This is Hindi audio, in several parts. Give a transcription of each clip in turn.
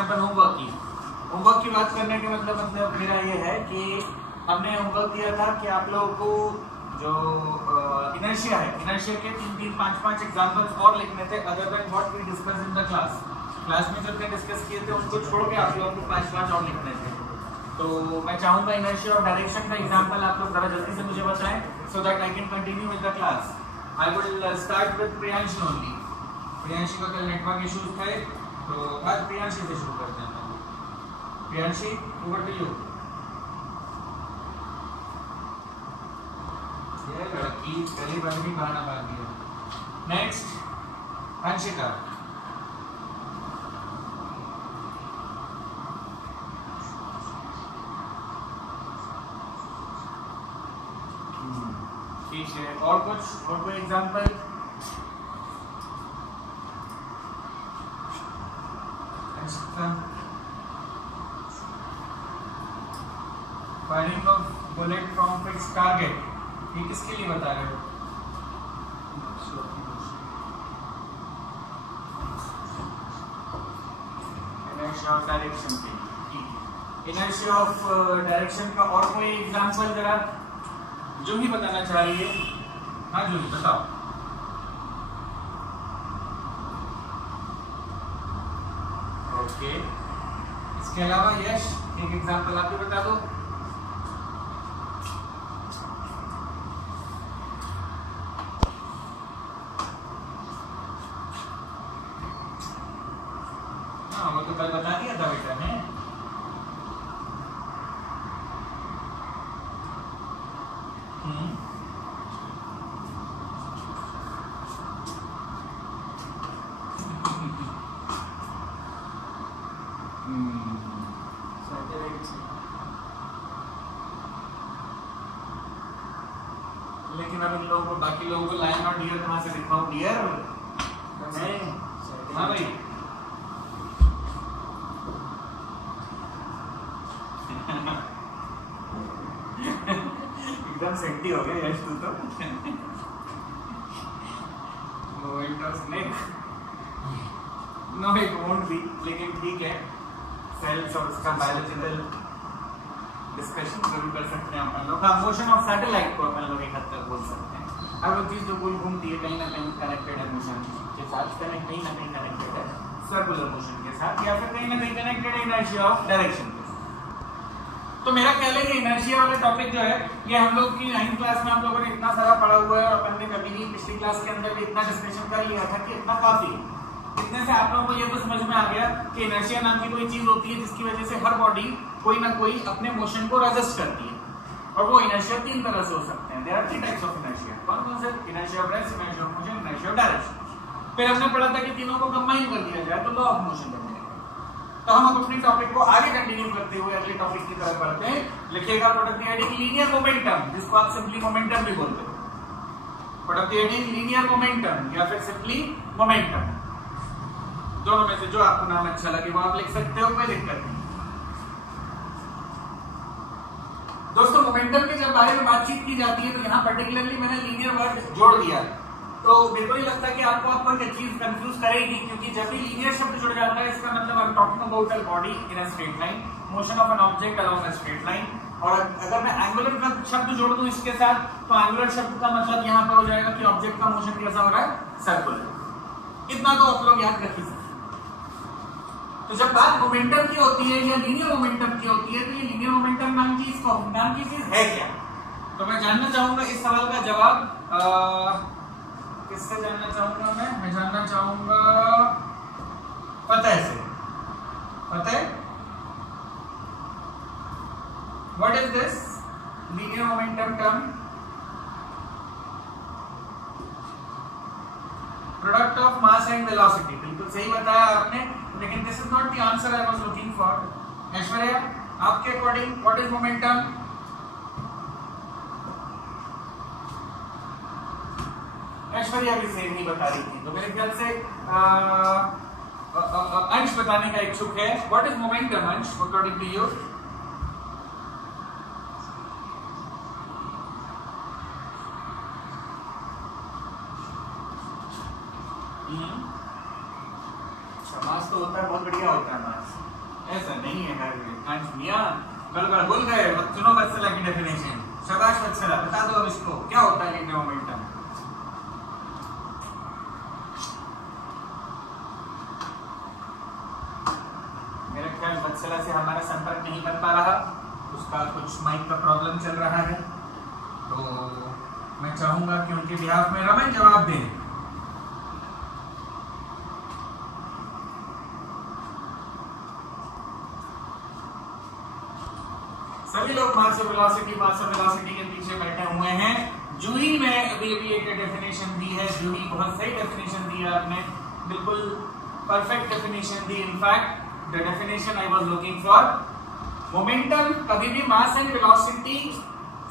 हैं अपन होमवर्क की। होमवर्क की बात करने के मतलब मेरा ये है कि हमने होमवर्क दिया था कि आप लोगों को जो इनर्शिया है, इनर्शिया के 3-3, 5-5 एग्जांपल्स और लिखने थे other than what we discuss in the class. Class में जो हमने डिस्कस किए थे उनको छोड़ के आप लोगों को 5-5 और लिखने थे। तो मैं चाहूंगा इनर्शिया और डायरेक्शन का एग्जांपल आप लोग जरा जल्दी से मुझे बताएं so that I can continue with the class. I will start with Priyanshi only. Priyanshi का कल नेटवर्क इश्यूज थे तो आज प्रियांशी से शुरू करते हैं। Priyanshi over to you. ये लड़की पहली बार भी बहाना मार दिया। नेक्स्ट अंशिका। ठीक है, और कुछ और कोई example? Firing of bullet from fixed target, ये किसके लिए बता रहे हो? इनर्शिया ऑफ डायरेक्शन के। इनर्शिया ऑफ डायरेक्शन का और कोई एग्जांपल जरा जो भी बताना चाह रही है? हाँ जो भी बताओ। ओके, इसके अलावा यश एक एग्जांपल आप भी बता दो। हाँ वो तो कल बता दिया था बेटा ने। लेकिन अब इन लोगों को, बाकी लोगों को लायन और डियर कहां से दिखाऊं? डियर नहीं। हाँ भाई एकदम सेंटी हो गया यश तू तो। नो इट वोंट बी, लेकिन ठीक है सेल्स और उसका बायोलॉजिकल डिस्कशन जरूर कर सकते हैं अपन लोग। मोशन ऑफ सैटेलाइट को अपन लोग एक हद तक बोल सकते हैं। अब वो चीज जो गोल घूमती है कहीं ना कहीं कनेक्टेड है मोशन के साथ, कहीं ना कहीं कनेक्टेड है सर्कुलर मोशन के साथ, या फिर कहीं ना कहीं कनेक्टेड है इनर्शिया ऑफ डायरेक्शन के साथ। तो मेरा ख्याल है कि इनर्शिया वाला टॉपिक जो है ये हम लोग की 9th क्लास में आप लोगों ने इतना सारा पढ़ा हुआ है और अपन ने कभी नहीं पिछली क्लास के अंदर भी इतना डिस्कशन कर लिया था कि इतना काफी। इतने से आप लोगों को ये तो समझ में आ गया कि इनर्शिया नाम की कोई चीज होती है जिसकी वजह से हर बॉडी कोई ना कोई अपने मोशन को रेजिस्ट करती है, और वो इनर्शिया 3 तरह से हो सकते हैं। There are 3 types of inertia. कौन कौन से? Inertia of rest, inertia of motion, inertia of direction. फिर हमने पढ़ा था कि तीनों को कंबाइन कर दिया जाए तो लॉ ऑफ मोशन बन जाएगा। तो हम अपने टॉपिक को आगे कंटिन्यू करते हुए अगले टॉपिक की तरफ बढ़ते हैं। लिखिएगा product the heading linear momentum, जिसको आप सिंपली मोमेंटम भी बोलते हो। Product the heading linear momentum या फिर सिंपली मोमेंटम, दोनों में से जो आपको नाम अच्छा लगे वो आप लिख सकते हो, कोई दिक्कत नहीं। दोस्तों मोमेंटम के जब बारे में बातचीत की जाती है तो यहाँ पर्टिकुलरली मैंने लीनियर वर्ड जोड़ दिया, तो मेरे को नहीं लगता कि आपको कोई चीज कंफ्यूज करेगी, क्योंकि जब भी लीनियर शब्द जुड़ जाता है इसका मतलब I am talking about a body in a straight line, motion of an object along a straight line. और अगर मैं एंगुलर का शब्द जोड़ दूं इसके साथ तो एंगुलर शब्द का मतलब यहाँ पर हो जाएगा कि ऑब्जेक्ट का मोशन कैसा हो रहा है? सर्कुलर। इतना तो आप लोग याद रखिए। तो जब बात मोमेंटम की होती है या लीनियर मोमेंटम की होती है तो ये लीनियर मोमेंटम नाम की चीज है क्या? तो मैं जानना चाहूंगा इस सवाल का जवाब किससे जानना चाहूंगा? मैं जानना चाहूंगा फतेह से। Fateh, what is this linear momentum term? Product of mass and velocity. बिल्कुल सही बताया आपने, लेकिन this is not the answer I was looking for. Aishwarya, आपके according what is momentum? Aishwarya भी सेम नहीं बता रही थी, तो मेरे ख्याल से अंश बताने का इच्छुक है। व्हाट इज मोमेंटम अंश अकॉर्डिंग टू यू? मास तो होता है, बहुत बढ़िया होता है मास। ऐसा नहीं है मियां, गड़बड़ भूल गए। सुनो वत्सला की डेफिनेशन। शाबाश वत्सला, बता दो अब इसको क्या होता है लीनियर मोमेंटम। मेरे ख्याल वत्सला से हमारा संपर्क नहीं बन पा रहा, उसका कुछ माइक का प्रॉब्लम चल रहा है, तो मैं चाहूंगा कि उनके बिहाफ में रमन जवाब दें। सभी लोग मास ऑफ वेलोसिटी के पीछे बैठे हुए हैं। जूही ने अभी एक डेफिनेशन दी है, जूही बहुत सही डेफिनेशन दी है आपने, बिल्कुल perfect definition the. In fact the definition I was looking for. Momentum कभी भी मास एंड वेलोसिटी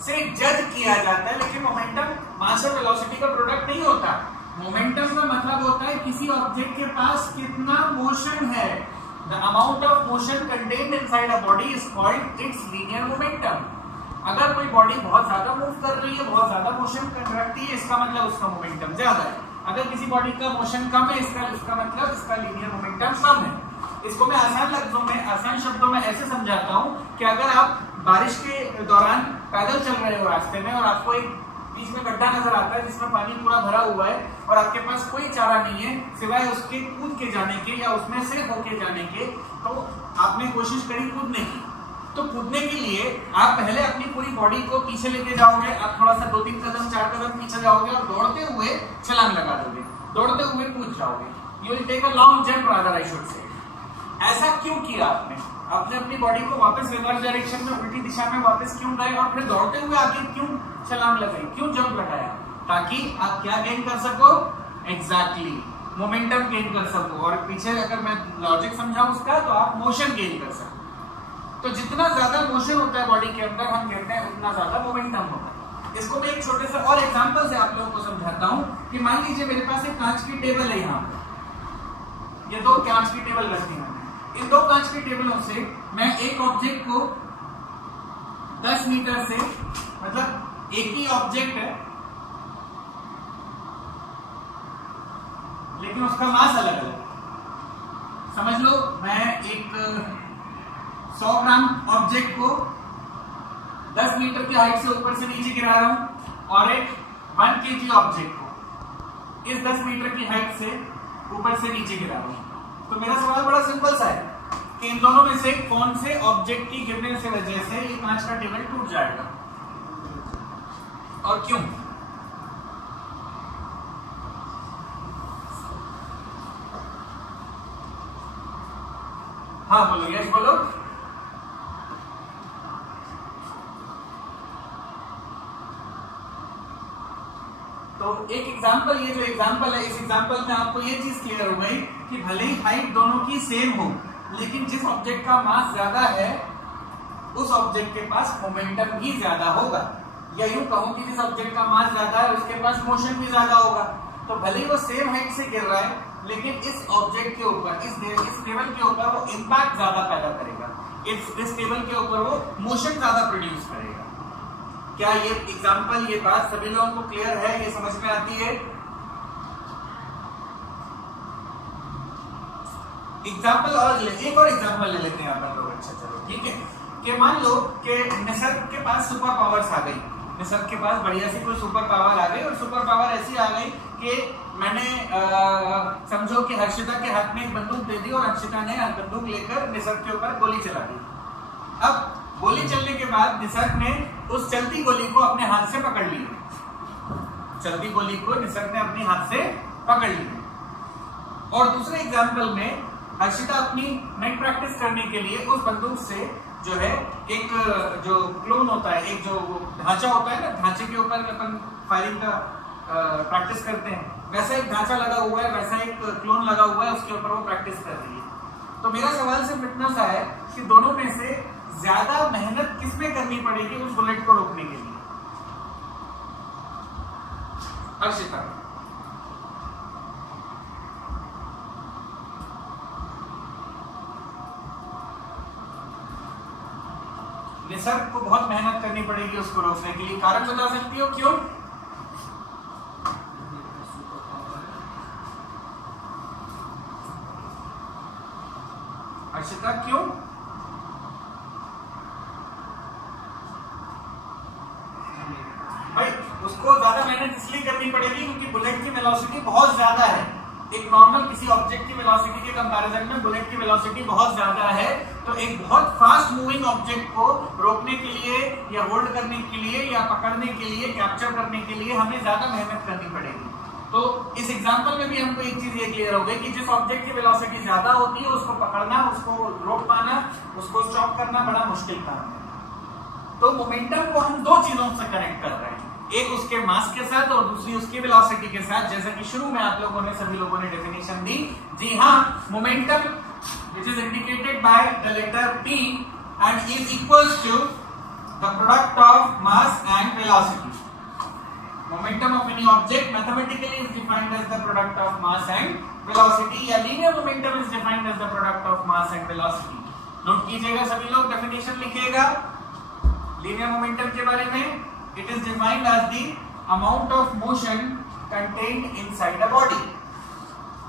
से जज किया जाता है, लेकिन मोमेंटम मास और वेलोसिटी का प्रोडक्ट नहीं होता। मोमेंटम का मतलब होता है किसी ऑब्जेक्ट के पास कितना मोशन है। The amount of motion contained inside a body is called its linear momentum. अगर कोई बॉडी बहुत ज्यादा मूव कर रही है, बहुत ज्यादा मोशन रखती है, इसका मतलब उसका मोमेंटम ज्यादा है। अगर किसी बॉडी का मोशन कम है, इसका मतलब इसका लीनियर मोमेंटम कम है। इसको मैं आसान लफ्जों में, आसान शब्दों में ऐसे समझाता हूँ कि अगर आप बारिश के दौरान पैदल चल रहे हो रास्ते में और आपको एक बीच में गड्ढा नजर आता है जिसमें पानी पूरा भरा हुआ है और आपके पास कोई चारा नहीं है सिवाय उसके कूद के जाने के या उसमें से होके जाने के, तो आपने कोशिश करी कूदने की। तो कूदने के लिए आप पहले अपनी पूरी बॉडी को पीछे लेके जाओगे, आप थोड़ा सा 2-3 कदम 4 कदम पीछे जाओगे और दौड़ते हुए छलांग लगा दोगे, दौड़ते हुए कूद जाओगे। You will take a long jump rather I should say. ऐसा क्यों किया आपने? आपने अपनी बॉडी को वापस रिवर्स डायरेक्शन में, उल्टी दिशा में वापस क्यों गए और फिर दौड़ते हुए आगे क्यों छलांग लगाई, क्यों जंप लगाया? ताकि आप क्या गेन कर सको? एग्जैक्टली मोमेंटम गेन कर सको। और पीछे अगर मैं लॉजिक समझाऊं उसका, तो आप मोशन गेन कर सको। तो जितना ज्यादा मोशन होता है बॉडी के अंदर, हम कहते हैं उतना ज्यादा मोमेंटम होता है। इसको मैं एक छोटे से और एग्जांपल से आप लोगों को समझाता हूं कि मान लीजिए मेरे पास एक कांच की टेबल है, यहाँ पर ये 2 कांच की टेबल रखी है। इन 2 कांच की टेबलों से मैं एक ऑब्जेक्ट को 10 मीटर से, मतलब एक ही ऑब्जेक्ट है लेकिन उसका मास अलग अलग। समझ लो मैं एक 100 ग्राम ऑब्जेक्ट को 10 मीटर की हाइट से ऊपर से नीचे गिरा रहा हूं और एक 1 kg ऑब्जेक्ट को इस 10 मीटर की हाइट से ऊपर से नीचे गिरा रहा हूं। तो मेरा सवाल बड़ा सिंपल सा है कि इन दोनों में से कौन से ऑब्जेक्ट की गिरने से वजह से ये कांच का टेबल टूट जाएगा और क्यों? हाँ बोलो, यस बोलो। तो एक एग्जांपल, ये जो एग्जांपल है, इस एग्जांपल में आपको ये चीज क्लियर हो गई कि भले ही हाइट दोनों की सेम हो, लेकिन जिस ऑब्जेक्ट का मास ज्यादा है उस ऑब्जेक्ट के पास मोमेंटम भी ज्यादा होगा। या यूं कहूं कि जिस ऑब्जेक्ट का मास ज्यादा है उसके पास मोशन भी ज्यादा होगा। तो भले ही वो सेम हाइट से गिर रहा है, लेकिन इस ऑब्जेक्ट के ऊपर, इस टेबल के ऊपर वो इंपैक्ट ज्यादा पैदा करेगा, इस टेबल के ऊपर वो मोशन ज्यादा प्रोड्यूस करेगा। क्या ये एग्जांपल, ये बात सभी लोगों को क्लियर है? ये समझ में आती है? एग्जांपल और एक और एग्जांपल ले लेते हैं अपन लोग। अच्छा चलो ठीक है, कि मान लो कि निसर्ग के पास सुपर पावर्स आ गई, निसर्ग के पास बढ़िया सी कोई सुपर पावर आ गई और सुपर पावर ऐसी आ गई कि मैंने समझो कि हर्षिता के हाथ में एक बंदूक दे दी और हर्षिता ने बंदूक लेकर निसर्ग के ऊपर गोली चला दी। अब गोली चलने के बाद निसर्ग ने उस चलती गोली को अपने हाथ से पकड़ लिया, चलती गोली को निसर्ग ने अपने हाथ से पकड़ लिया। और दूसरे एग्जांपल में हर्षिता अपनी नेट प्रैक्टिस करने के लिए उस बंदूक से जो है एक जो क्लोन होता है, एक जो ढांचा होता है ना, ढांचे के ऊपर अपन फायरिंग का प्रैक्टिस करते हैं, वैसा एक ढांचा लगा हुआ है, वैसा एक क्लोन लगा हुआ है, उसके ऊपर वो प्रैक्टिस कर रही है। तो मेरा सवाल सिर्फ इतना सा है कि दोनों में से ज्यादा मेहनत किसमें करनी पड़ेगी उस बुलेट को रोकने के लिए? हर्षिता। निसर्ग को बहुत मेहनत करनी पड़ेगी उसको रोकने के लिए। कारण बता सकती हो क्यों? हर्षिता क्यों? क्योंकि बुलेट की वेलोसिटी बहुत ज्यादा है, एक नॉर्मल किसी ऑब्जेक्ट की वेलोसिटी के कंपैरिजन में बुलेट की वेलोसिटी बहुत ज्यादा है, तो एक बहुत फास्ट मूविंग ऑब्जेक्ट को रोकने के लिए या होल्ड करने के लिए या पकड़ने के लिए, कैप्चर करने के लिए हमें ज्यादा मेहनत करनी पड़ेगी। तो इस एग्जांपल में भी हमको एक चीज ये क्लियर हो गई कि जिस ऑब्जेक्ट की वेलोसिटी ज्यादा होती है उसको पकड़ना, उसको रोक पाना, उसको स्टॉप करना बड़ा मुश्किल काम है। तो मोमेंटम को हम दो चीजों से कनेक्ट कर रहे हैं, एक उसके मास के साथ और दूसरी उसकी वेलोसिटी के साथ, जैसा कि शुरू में आप लोगों ने सभी लोगों ने डेफिनेशन दी। जी हाँ, momentum which is indicated by the letter P and is equals to the product of mass and velocity. Momentum of any object mathematically is defined as the product of mass and velocity, या linear momentum is defined as the product of mass and velocity. Note कीजिएगा सभी लोग, डेफिनेशन लिखिएगा linear momentum के बारे में। It is defined as the amount of motion contained inside a body.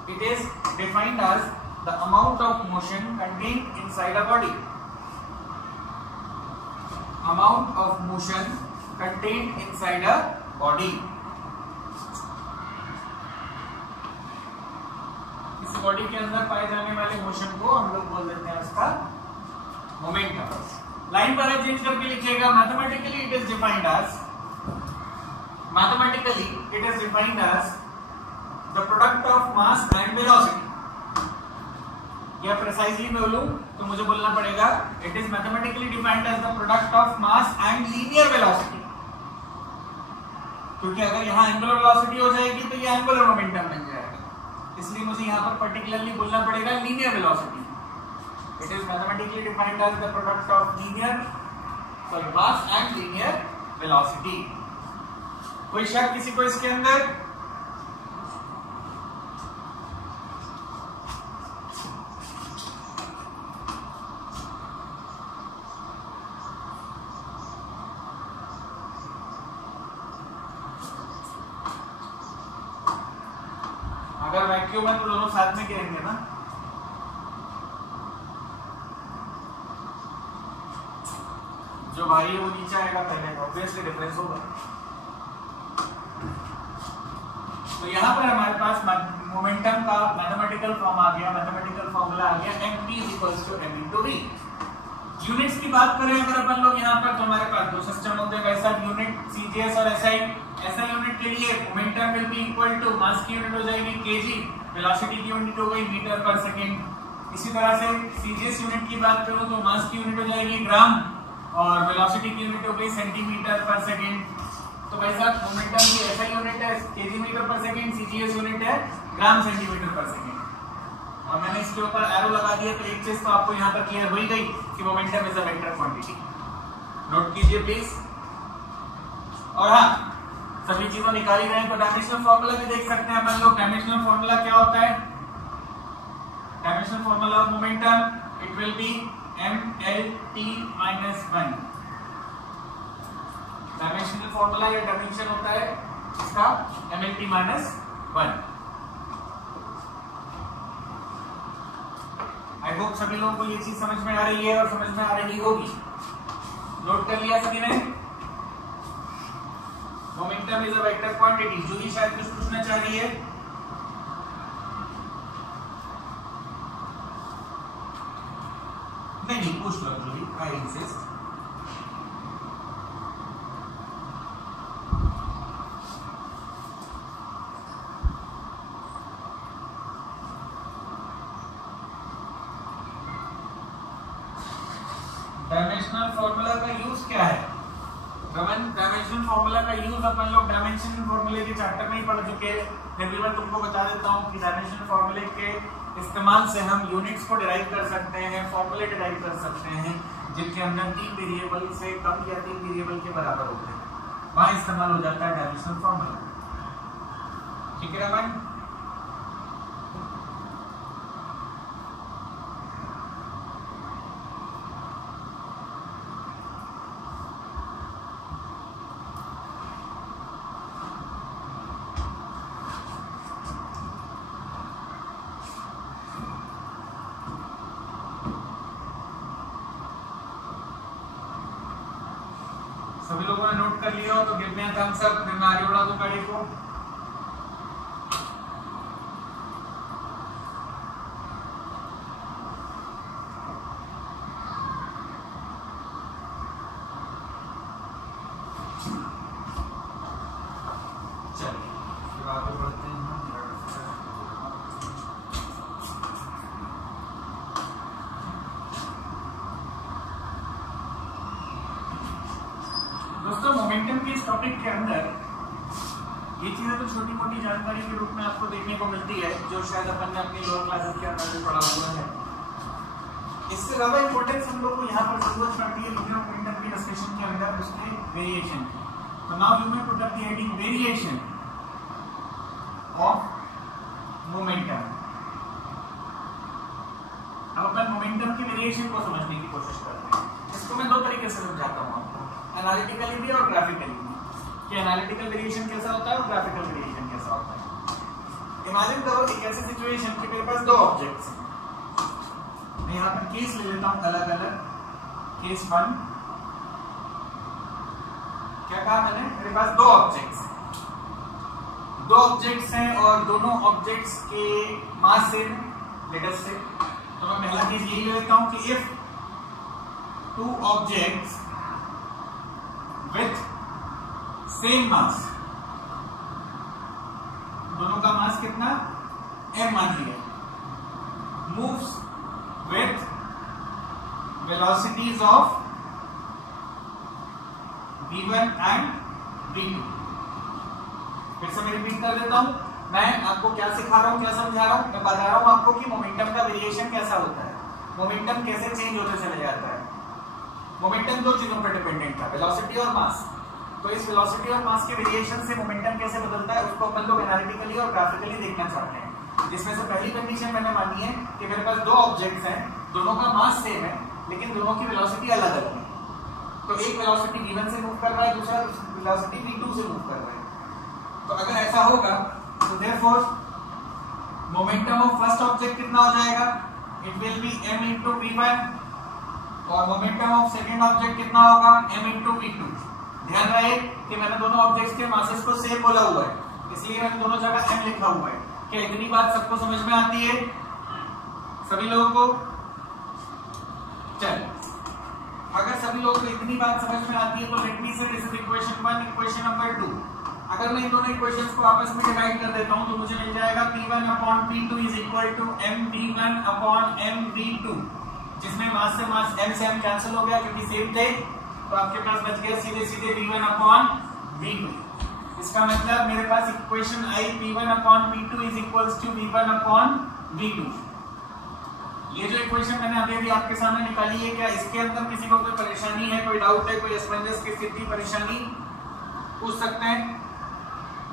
It is defined as the amount of motion contained inside a body. Amount of motion contained inside a body. इस बॉडी के अंदर पाए जाने वाले मोशन को हम लोग बोल देते हैं उसका मोमेंटम। लाइन पर चेंज करके लिखिएगा, mathematically it is defined as the product of mass and velocity. या प्रिसाइजली मैं बोलूं तो मुझे बोलना पड़ेगा it is mathematically defined as the product of mass and linear velocity, क्योंकि अगर यहाँ एंगुलर वेलोसिटी हो जाएगी तो ये एंगुलर मोमेंटम बन जाएगा, इसलिए मुझे यहाँ पर पर्टिकुलरली बोलना पड़ेगा linear velocity. It is mathematically defined as the product of mass and linear velocity. कोई शक किसी को इसके अंदर? अगर वैक्यूम है तो दोनों साथ में गिरेंगे ना। जो भारी है वो नीचे आएगा पहले, ऑब्वियसली डिफरेंस होगा। तो यहाँ पर हमारे पास मोमेंटम का मैथमेटिकल फॉर्म आ गया, मैथमेटिकल फॉर्मूला आ गया mp = m/v। यूनिट्स की बात करें अगर अपन लोग यहाँ पर, तो हमारे पास दो सिस्टम होते हैं वैसा यूनिट सीजीएस और एसआई। एसआई यूनिट के लिए momentum will be equal to mass की यूनिट हो जाएगी केजी, वेलोसिटी की यूनिट हो गई मीटर पर सेकंड। इसी तरह से सीजीएस यूनिट की बात करूं तो मास की यूनिट हो जाएगी ग्राम और वेलोसिटी की यूनिट हो गई सेंटीमीटर पर सेकंड। तो वैसा मोमेंटम की एसआई यूनिट है केजी मीटर पर सेकंड, सीजीएस यूनिट है ग्राम सेंटीमीटर पर सेकंड। और मैंने इसके ऊपर एरो लगा दिया, तो एक चीज तो आपको यहाँ पर क्लियर हो ही गई कि momentum is a vector quantity. Note कीजिए प्लीज। और हाँ, सभी चीजों निकाली रहे हैं तो डायमेंशनल फार्मूला भी देख सकते हैं अपन लोग। डायमेंशनल फार्मूला क्या होता है? Dimensional formula of momentum it will be mlt-1। Dimensional formula या डायमेंशन होता है इसका mlt-1। आई होप सभी लोगों को ये चीज समझ में आ रही है और समझ में आ रही होगी। नोट कर लिया सभी ने? Momentum is a vector quantity. Juhi शायद कुछ पूछना चाह रही है। नहीं पूछ लो Juhi, I insist. Dimensional formula का यूज क्या है? डायमेंशनल फॉर्मूला का यूज अपन लोग डायमेंशनल फॉर्मूले के चैप्टर में ही पढ़ चुके हैं, फिर भी मैं तुमको बता देता हूँ कि डायमेंशनल फॉर्मूले के इस्तेमाल से हम यूनिट्स को डिराइव कर सकते हैं, फॉर्मूले डिराइव कर सकते हैं जिनके अंदर 3 वेरिएबल से कम या 3 वेरिएबल के बराबर होते हैं, वहां इस्तेमाल हो जाता है डायमेंशनल फॉर्मूला। ठीक है रमन? सभी लोगों ने नोट कर लिया हो तो give me a thumbs up, फिर मैं आगे बढ़ा दूं गाड़ी को। पढ़ते हैं। दोस्तों मोमेंटम के इस टॉपिक के अंदर ये चीजें तो छोटी मोटी जानकारी के रूप में आपको देखने को मिलती है, जो शायद अपन ने अपनी लोअर क्लासेस के अंदर भी पढ़ा हुआ है। इससे ज्यादा इंपॉर्टेंस हम लोग को यहाँ पर जरूरत पड़ती है लिनियर मोमेंटम की डिस्कशन के अंदर उसके वेरिएशन। तो now you may put up the heading variation of momentum. अब अपन मोमेंटम की वेरिएशन को समझने की कोशिश करते हैं। इसको मैं दो तरीके से समझाता हूँ आपको, एनालिटिकली भी और ग्राफिकली भी, कि एनालिटिकल वेरिएशन कैसा होता है और ग्राफिकल वेरिएशन कैसा होता है। इमेजिन करो एक ऐसी सिचुएशन कि मेरे पास दो ऑब्जेक्ट्स हैं। मैं यहाँ पर केस ले लेता हूँ अलग अलग। केस 1, क्या कहा मैंने, मेरे पास दो ऑब्जेक्ट्स हैं। दो ऑब्जेक्ट्स हैं और दोनों ऑब्जेक्ट्स के मास सेम लेट अस से। तो मैं पहला केस यही ले लेता हूँ कि if two objects with same mass, दोनों का मास कितना, m मान लिया, moves with velocities of v1 and v2। फिर से मैं रिपीट कर देता हूं, मैं आपको क्या सिखा रहा हूं, क्या समझा रहा हूं, मैं बता रहा हूं आपको कि मोमेंटम का वेरिएशन कैसा होता है, मोमेंटम कैसे चेंज होते चले जाता है। मोमेंटम दो चीजों पर डिपेंडेंट है, वेलोसिटी और मास। तो इस वेलोसिटी और मास के वेरिएशन से मोमेंटम कैसे बदलता है उसको अपन लोग एनालिटिकली और ग्राफिकली देखना चाहते हैं। जिसमें से पहली कंडीशन मैंने मानी है कि मेरे पास दो ऑब्जेक्ट्स हैं, दोनों का मास सेम है लेकिन दोनों की वेलोसिटी अलग अलग है। तो एक वेलोसिटी v1 से मूव कर रहा है, दूसरा वेलोसिटी v2 से मूव कर रहा है। तो अगर ऐसा होगा तो therefore momentum of first object कितना हो जाएगा, it will be m into v1 और मोमेंटम ऑफ सेकंड ऑब्जेक्ट कितना होगा, m into v2। ध्यान रहे कि मैंने दोनों ऑब्जेक्ट्स के मासेस को सेम बोला हुआ है, इसलिए मैंने दोनों जगह m लिखा हुआ है। क्या इतनी बात सबको समझ में आती है, सभी लोगों को? चल, अगर सभी लोगों को इतनी बात समझ में आती है तो लेट मी से this is equation 1, equation number 2। अगर मैं इन दोनों इक्वेशंस को आपस में डिवाइड कर देता हूं तो मुझे मिल जाएगा p1/p2 is equal to mv1/mv2, जिसमें मास से मास m से m कैंसिल हो गया क्योंकि सेम थे। तो आपके पास बच गया सीधे सीधे v1/v2। इसका मतलब मेरे पास इक्वेशन आई p1/p2 is equals to v1/v2। ये जो इक्वेशन मैंने अभी अभी आपके सामने निकाली है, क्या इसके अंदर किसी को कोई परेशानी है, कोई डाउट है, कोई असमंजस की स्थिति, परेशानी पूछ सकते हैं?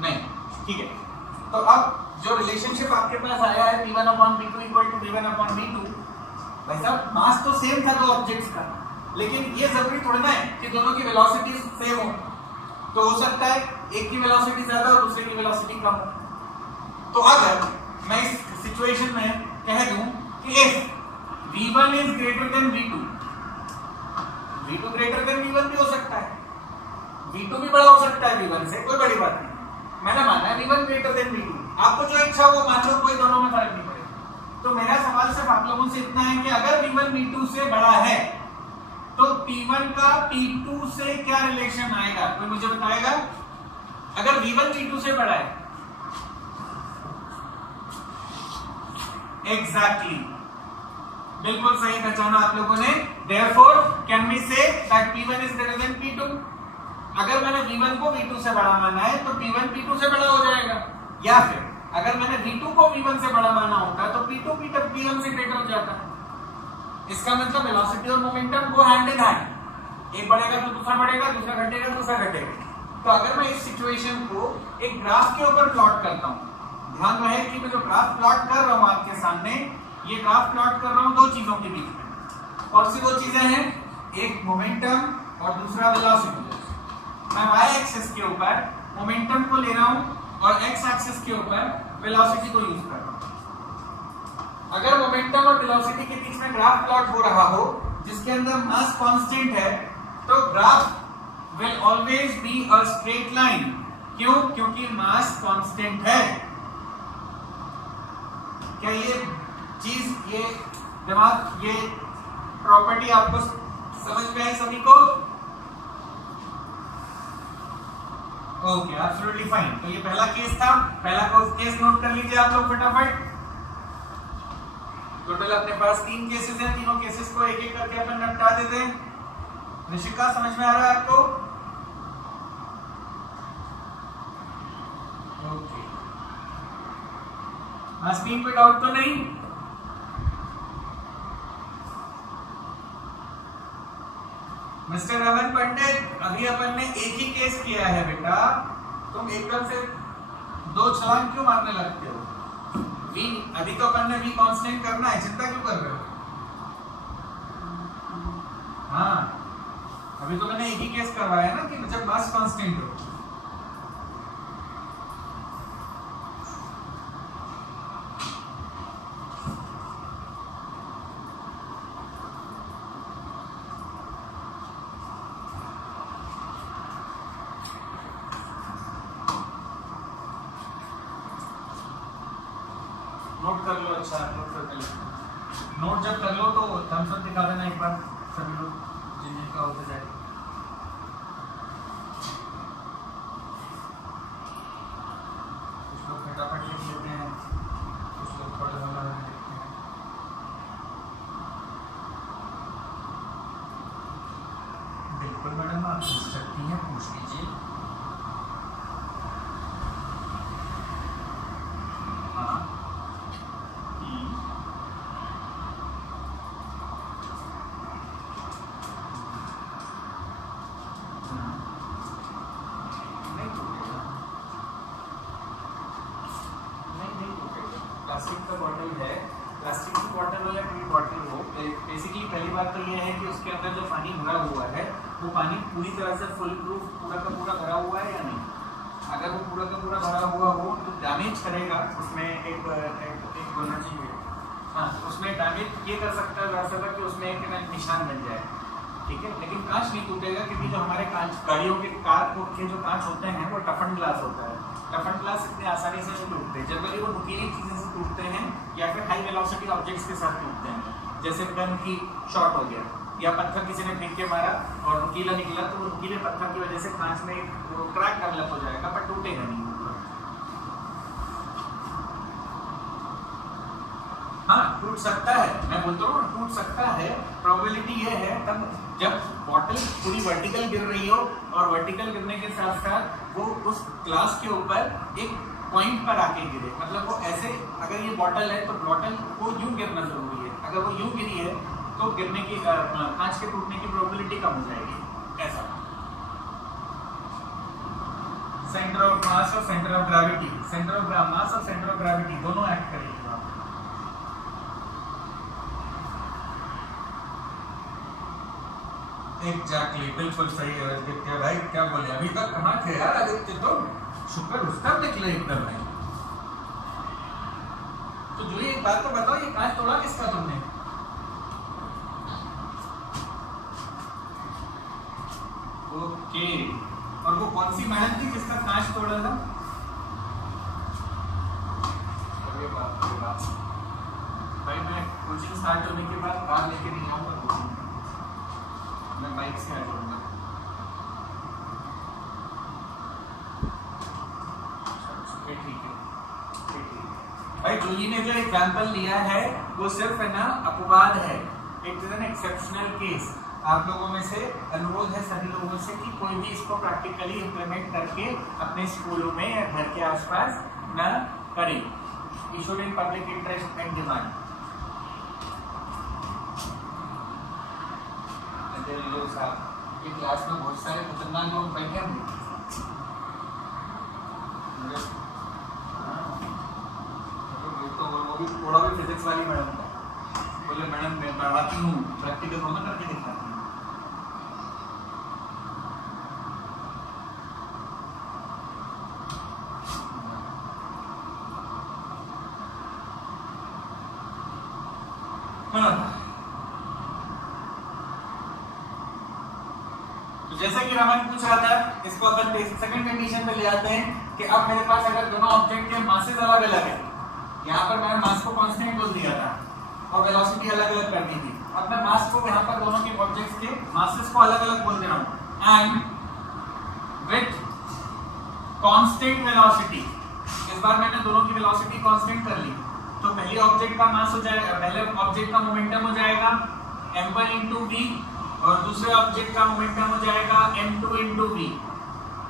नहीं, ठीक है। तो अब जो रिलेशनशिप आपके पास आया है p1/p2 इक्वल टू v1/v2, भाई साहब मास तो सेम था दो ऑब्जेक्ट्स का, लेकिन ये जरूरी थोड़ा ना है कि दोनों की वेलोसिटी सेम हो। तो हो सकता है एक की वेलोसिटी ज्यादा और दूसरे की वेलोसिटी कम हो। तो अगर मैं इस सिचुएशन में कह दूं कि if v1 is greater than v2, v2 greater than v1 भी हो सकता है, v2 भी बड़ा हो सकता है v1 से, कोई बड़ी बात नहीं। मैंने माना है v1 ग्रेटर देन v2, आपको जो इच्छा हो मान लो, कोई दोनों में फर्क नहीं पड़ेगा। तो मेरा सवाल सिर्फ आप लोगों से इतना है कि अगर v1 v2 से बड़ा है तो p1 का p2 से क्या रिलेशन आएगा, कोई मुझे बताएगा? अगर v1 v2 से बड़ा है, एग्जैक्टली बिल्कुल सही पहचाना आप लोगों ने। Therefore, can we say that p1 is greater than p2? अगर मैंने v1 को v2 से बड़ा माना है तो p1 p2 से बड़ा हो जाएगा, या फिर अगर मैंने v2 को v1 से बड़ा माना होता तो p2 p1 से ग्रेटर हो जाता। इसका मतलब वेलोसिटी और momentum go hand in hand, एक बढ़ेगा तो दूसरा बढ़ेगा, दूसरा घटेगा दूसरा घटेगा। तो अगर मैं इस सिचुएशन को एक ग्राफ के ऊपर प्लॉट करता हूं, ध्यान रहे कि मैं जो ग्राफ प्लॉट कर रहा हूं आपके सामने, ये ग्राफ प्लॉट कर रहा हूं दो चीजों के बीच में। कौन सी दो चीजें हैं? एक मोमेंटम और दूसरा वेलोसिटी। मैं y एक्सिस के ऊपर मोमेंटम को ले रहा हूं और x एक्सिस के ऊपर वेलोसिटी को यूज कर रहा हूं। अगर मोमेंटम और वेलोसिटी के बीच में ग्राफ प्लॉट हो रहा हो जिसके अंदर मास कांस्टेंट है, तो graph will always be a straight line. क्यों? क्योंकि मास कांस्टेंट है। क्या ये चीज, ये दिमाग, ये प्रॉपर्टी आपको समझ में है सभी को? Okay, absolutely fine. तो ये पहला केस था, पहला केस नोट कर लीजिए आप लोग फटाफट। टोटल अपने पास 3 केसेस हैं, तीनों केसेस को एक एक करके अपन निपटा देते हैं। ऋषिका समझ में आ रहा है आपको? ओके, स्क्रीन पे डाउट तो नहीं? मिस्टर रमन पंडित, अभी अपन ने एक ही केस किया है बेटा, तुम एकदम से 2 छलांग क्यों मारने लगते हो? v, अभी तो अपन ने v कांस्टेंट करना है, चिंता क्यों कर रहे हो? हाँ, अभी तो मैंने एक ही केस करवाया ना कि जब मास कांस्टेंट हो। नोट कर लो। अच्छा, नोट जब कर लो तो थम्स अप दिखा देना एक बार सभी लोग, जिनका होते जाए। कुछ लोग फटाफट लिख लेते हैं, कुछ लोग थोड़ा थोड़ा लिखते हैं। बिल्कुल मैडम, आप पूछ सकती हैं, पूछ लीजिए। प्लास्टिक का बॉटल है, प्लास्टिक की बॉटल हो या कोई बॉटल हो, बेसिकली पहली बात तो ये है कि उसके अंदर जो पानी भरा हुआ है वो पानी पूरी तरह से फुल प्रूफ पूरा का पूरा भरा हुआ है या नहीं। अगर वो पूरा का पूरा भरा हुआ हो तो डैमेज करेगा, उसमें एक होना चाहिए। हाँ, उसमें डैमेज ये कर सकता है वैसा कि उसमें एक निशान बन जाए, ठीक है। लेकिन कांच नहीं टूटेगा, क्योंकि जो हमारे कांच गाड़ियों के कार के जो कांच होते हैं वो टफन ग्लास होता है। टफन ग्लास इतने आसानी से नहीं टूटते, जनरली वो नुकीली चीजें से टूटते हैं या फिर हाई वेलोसिटी ऑब्जेक्ट्स के साथ टूटते हैं, जैसे गन की शॉट हो गया या पत्थर किसी ने फेंक के मारा और नुकीला निकला, तो वो नुकीले पत्थर की वजह से कांच में क्रैक डेवलप हो जाएगा, पर टूटेगा नहीं। हाँ, टूट सकता है, मैं बोलता हूँ टूट सकता है। प्रोबेबिलिटी ये है तब जब बॉटल पूरी वर्टिकल गिर रही हो और वर्टिकल गिरने के साथ साथ वो उस ग्लास के ऊपर एक पॉइंट पर आके गिरे, मतलब वो ऐसे, अगर ये बॉटल है तो बॉटल को यूं गिरना जरूरी है। अगर वो यूं गिरी है तो गिरने की कांच के टूटने की प्रोबेबिलिटी कम हो जाएगी। ऐसा सेंटर ऑफ मास और centre of gravity, centre of mass और सेंटर ऑफ ग्रेविटी दोनों एक्ट करेंगे। एग्जैक्टली, बिल्कुल सही है आदित्य भाई, क्या बोले, अभी तक कहाँ थे यार आदित्य, तो शुक्र रुस्तम निकले एकदम भाई। तो जो एक बात तो बताओ, ये कांच तोड़ा किसका तुमने? ओके, और वो कौन सी मैडम थी जिसका कांच तोड़ा था? अरे बाप भाई, मैं कोचिंग स्टार्ट होने के बाद कार लेके नहीं आऊंगा, मैं बाइक से आ जाऊंगा। ठीक है भाई, जूही ने जो एग्जांपल लिया है वो सिर्फ है ना अपवाद है, it is an exceptional case. आप लोगों में से अनुरोध है सभी लोगों से कि कोई भी इसको प्रैक्टिकली इंप्लीमेंट करके अपने स्कूलों में या घर के आसपास न करें। Issued in public interest and demand. ये क्लास में बहुत सारे खतरनाक लोग बैठे हैं, तो वो भी थोड़ा भी फिजिक्स वाली मैडम था, बोले मैडम मैं पढ़ाती हूँ, प्रैक्टिकल होना करके दिखाती हूँ। जैसे कि रमन पूछ रहा था, इसको अपन सेकंड कंडीशन पे ले आते हैं कि अब मेरे पास अगर दोनों ऑब्जेक्ट के मासेस अलग अलग है, यहाँ पर मैंने मास को कांस्टेंट बोल दिया था और वेलोसिटी अलग अलग करनी थी, अब मैं मास को यहाँ पर दोनों के ऑब्जेक्ट्स के मासेस को अलग अलग बोल दे रहा हूँ, एंड विथ कांस्टेंट वेलोसिटी, इस बार मैंने दोनों की वेलोसिटी कांस्टेंट कर ली, तो पहले ऑब्जेक्ट का मास हो जाएगा, पहले ऑब्जेक्ट का मोमेंटम हो जाएगा m1 into v और दूसरे ऑब्जेक्ट का मोमेंटम हो जाएगा m2 into v।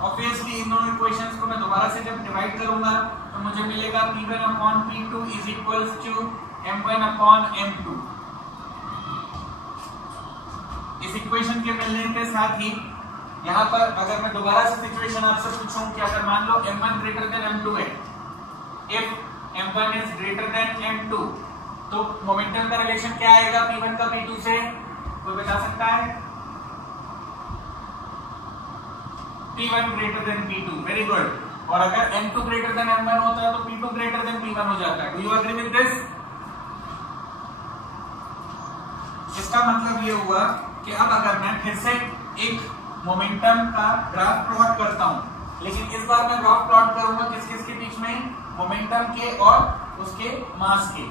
ऑब्वियसली इन दोनों इक्वेशंस को मैं दोबारा से जब डिवाइड करूंगा तो मुझे मिलेगा p1 upon p2 is equals to m1 upon m2। इस इक्वेशन के मिलने के साथ ही यहाँ पर अगर मैं दोबारा से सिचुएशन आपसे पूछूं कि अगर मान लो m1 ग्रेटर देन m2 है, if m1 is greater than m2 तो मोमेंटम का रिलेशन क्या आएगा p1 का p2 से, कोई बता सकता है? p1 greater than p2, very good. और अगर m2 ग्रेटर देन m1 होता है तो p2 ग्रेटर देन p1 हो जाता है। Do you agree with this? इसका मतलब ये हुआ कि अब अगर मैं फिर से एक मोमेंटम का ग्राफ प्लॉट करता हूं, लेकिन इस बार मैं ग्राफ प्लॉट करूंगा किस किस के बीच में, मोमेंटम के और उसके मास के।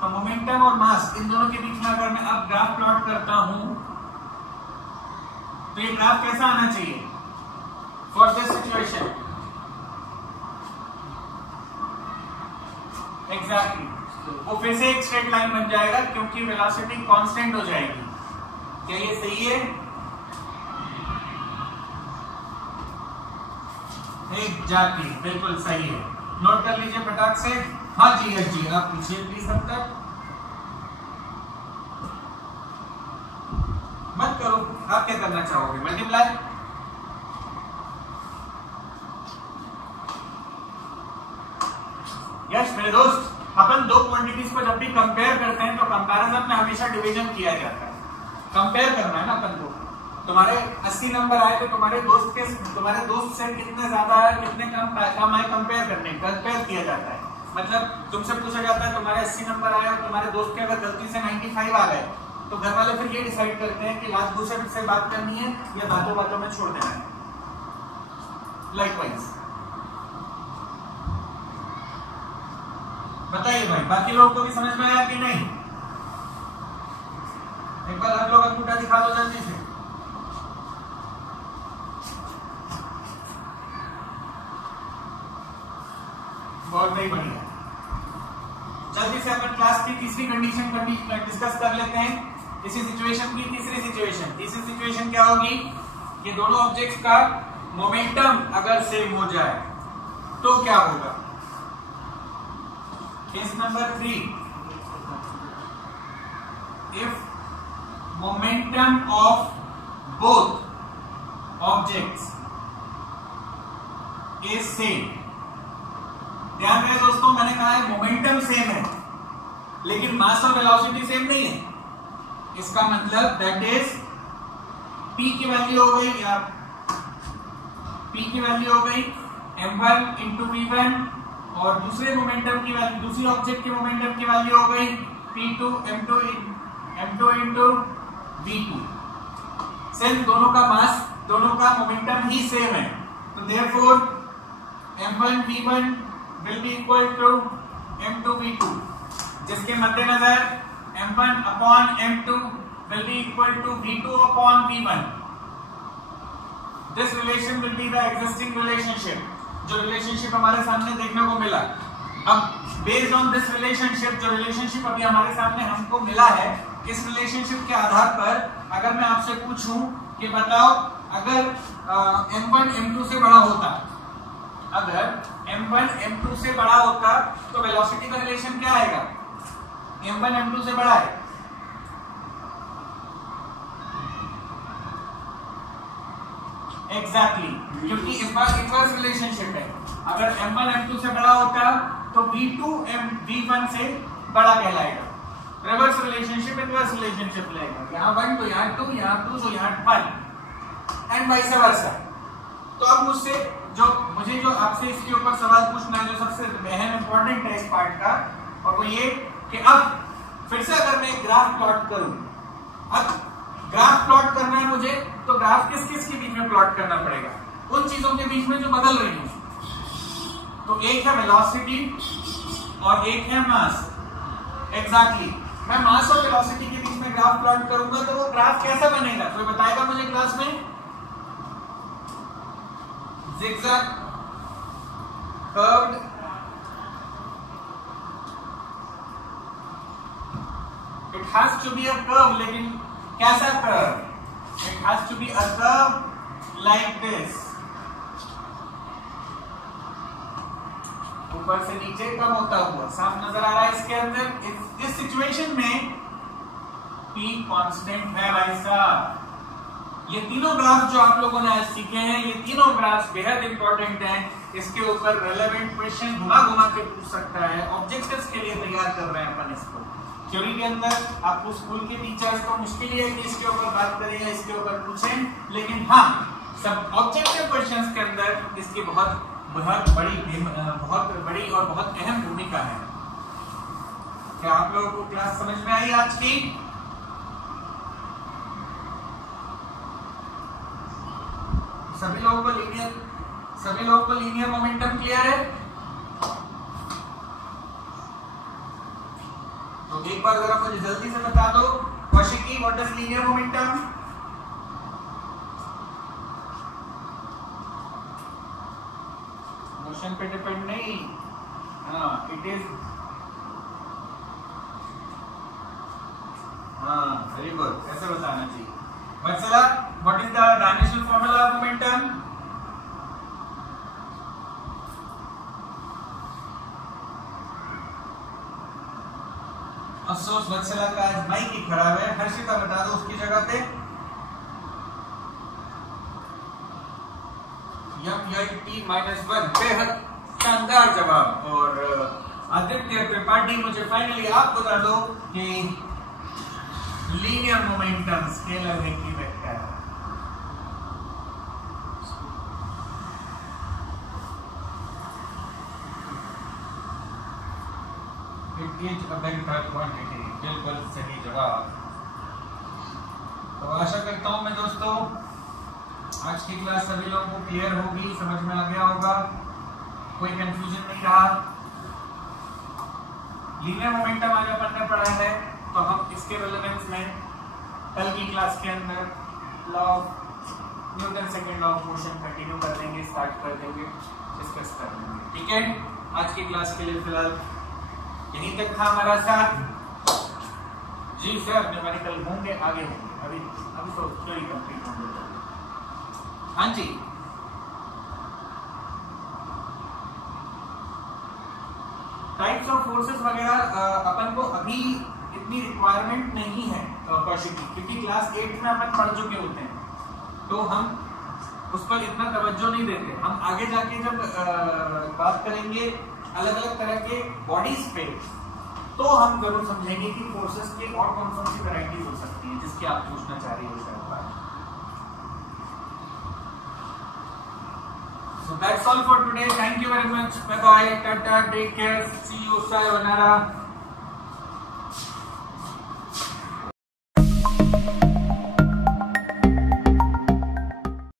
तो मोमेंटम और मास इन दोनों के बीच में अगर मैं अब ग्राफ प्लॉट करता हूं तो ये ग्राफ कैसा आना चाहिए फॉर दिस सिचुएशन? एग्जैक्टली, वो फिर से एक स्ट्रेट लाइन बन जाएगा क्योंकि वेलोसिटी कांस्टेंट हो जाएगी। क्या ये सही है? एग्जैक्टली, बिल्कुल सही है। नोट कर लीजिए फटाक से। हाँ जी, यस जी, आप पूछिए प्लीज। तब तक मत करो, आप क्या करना चाहोगे? मल्टीप्लाई। यस मेरे दोस्त, अपन दो क्वांटिटीज को जब भी कंपेयर करते हैं तो कंपैरिजन में हमेशा डिवीजन किया जाता है। कंपेयर करना है ना अपन को। तुम्हारे 80 नंबर आए तो तुम्हारे दोस्त से कितने ज्यादा है कितने कम आए कंपेयर किया जाता है। मतलब तुमसे पूछा जाता है तुम्हारे 80 नंबर आए और तुम्हारे दोस्त के अगर गलती से 95 आ गए तो घर वाले फिर ये डिसाइड करते हैं कि लास्ट दूसरे से बात करनी है या बातों बातों में छोड़ देना है। लाइकवाइज बताइए भाई, बाकी लोगों को भी समझ में आया कि नहीं? एक बार आप लोग अंगूठा दिखा दो जल्दी से। बहुत ही बढ़िया। जल्दी से अपन क्लास की तीसरी कंडीशन डिस्कस कर लेते हैं। इसी सिचुएशन की तीसरी सिचुएशन क्या होगी कि दोनों ऑब्जेक्ट्स का मोमेंटम अगर सेम हो जाए तो क्या होगा? Case number 3, if momentum of both objects is same। ध्यान रहे दोस्तों, मैंने कहा है मोमेंटम सेम है लेकिन मास और वेलोसिटी सेम नहीं है। इसका मतलब दैट इज p की वैल्यू हो गई या p की वैल्यू हो गई m1 into v1 और दूसरे मोमेंटम की वैल्यू, दूसरी ऑब्जेक्ट के मोमेंटम की वैल्यू हो गई p2 m2 into v2। Same, दोनों का मास, दोनों का मोमेंटम ही सेम है, तो therefore m1 v1 will be equal to m2 v2, जिसके मद्देनजर m1 upon m2 will be equal to v2 upon v1। This relation will be the existing relationship, जो रिलेशनशिप हमारे सामने देखने को मिला। अब बेस्ड ऑन दिस रिलेशनशिप, जो रिलेशनशिप अभी हमारे सामने हमको मिला है, इस रिलेशनशिप के आधार पर अगर मैं आपसे पूछूं कि बताओ अगर m1 m2 से बड़ा होता, अगर m1 m2 से बड़ा होता तो वेलोसिटी का रिलेशन क्या आएगा? m1 m2 से बड़ा है। एग्जैक्टली, क्योंकि इस बार इनवर्स रिलेशनशिप है। अगर m1 m2 से बड़ा होता तो v2 v1 से बड़ा कहलाएगा। रिवर्स रिलेशनशिप इनवर्स रिलेशनशिप लेगा, यहाँ 1 तो यहाँ 2, यहाँ 2 तो यहाँ 1 एंड वाइस वर्सा। तो अब मुझे जो आपसे इसके ऊपर सवाल पूछना है, जो सबसे अहम इंपॉर्टेंट है इस पार्ट का, और वो ये कि अब फिर से अगर मैं ग्राफ प्लॉट करूं, अब ग्राफ प्लॉट करना है मुझे, तो ग्राफ किस किस के बीच में प्लॉट करना पड़ेगा? उन चीजों के बीच में जो बदल रही है। तो एक है वेलोसिटी और एक है मास। एग्जैक्टली, मैं मास और वेलोसिटी के बीच में ग्राफ प्लॉट करूंगा तो वो ग्राफ कैसा बनेगा? कोई बताएगा मुझे क्लास में? Zigzag curved it has to be a curve, लेकिन कैसा curve? It has to be a curve like this, ऊपर से नीचे कम होता हुआ। साफ नजर आ रहा है इसके अंदर। इस सिचुएशन में P कांस्टेंट है भाई साहब। ये तीनों ग्राफ जो आप लोगों ने आज सीखे हैं, ये तीनों ग्राफ बेहद इंपॉर्टेंट हैं। इसके ऊपर रेलेवेंट क्वेश्चन घुमा घुमा के पूछ सकता है। ऑब्जेक्टिव्स के लिए तैयार कर रहे हैं अपन इसको। थ्योरी के अंदर आपको स्कूल के टीचर्स को मुश्किल है कि इसके ऊपर बात करें या इसके ऊपर पूछें, लेकिन हाँ सब ऑब्जेक्टिव क्वेश्चंस के अंदर इसकी बहुत बड़ी और बहुत अहम भूमिका है। क्या आप लोगों को क्लास समझ में आई आज की? सभी लोगों को लीनियर मोमेंटम क्लियर है? तो एक बार जरा मुझे जल्दी से बता दो Kaushiki, what is linear momentum? Motion पे डिपेंड नहीं, इट इज वेरी गुड, ऐसे बताना चाहिए। Vatsala, what is the dimensional formula of momentum? अफसोस वत्सला का आज माइक ही खराब है। हर्षिता बता दो उसकी जगह पे। T-1 बेहद शानदार जवाब। और आदित्य त्रिपाठी, मुझे फाइनली आप बता दो कि लीनियर मोमेंटम स्केलर है कि वेक्टर है? It is a vector quantity. बिल्कुल सही जवाब। तो आशा करता हूं मैं दोस्तों आज की क्लास सभी लोगों को क्लियर होगी, समझ में आ गया होगा, कोई कंफ्यूजन नहीं रहा। लीनियर मोमेंटम आज अपन ने पढ़ा है, तो हम इसके रेलेवेंस में कल की क्लास के अंदर law of Newton second law of motion continue कर देंगे, स्टार्ट कर देंगे, डिस्कस कर लेंगे। ठीक है, आज की क्लास के लिए फिलहाल यहीं तक था हमारा साथ। जी सर, न्यूमेरिकल होंगे, आगे होंगे, अभी तो थ्योरी कंप्लीट होंगे। हाँ जी, टाइप्स ऑफ फोर्सेस वगैरह अपन को अभी इतनी रिक्वायरमेंट नहीं है कौशिकी, क्योंकि क्लास 8 में अपन पढ़ चुके होते हैं, तो हम उस पर इतना तवज्जो नहीं देते। हम आगे जाके जब बात करेंगे अलग अलग तरह के बॉडीज पे, तो हम जरूर समझेंगे कि फोर्सेस के और कौन कौन सी वैरायटीज हो सकती हैं, जिसकी आप पूछना चाह रही हो शायद। So that's all for today. Thank you very much. Bye bye. Tata. Take care. See you. Sayonara.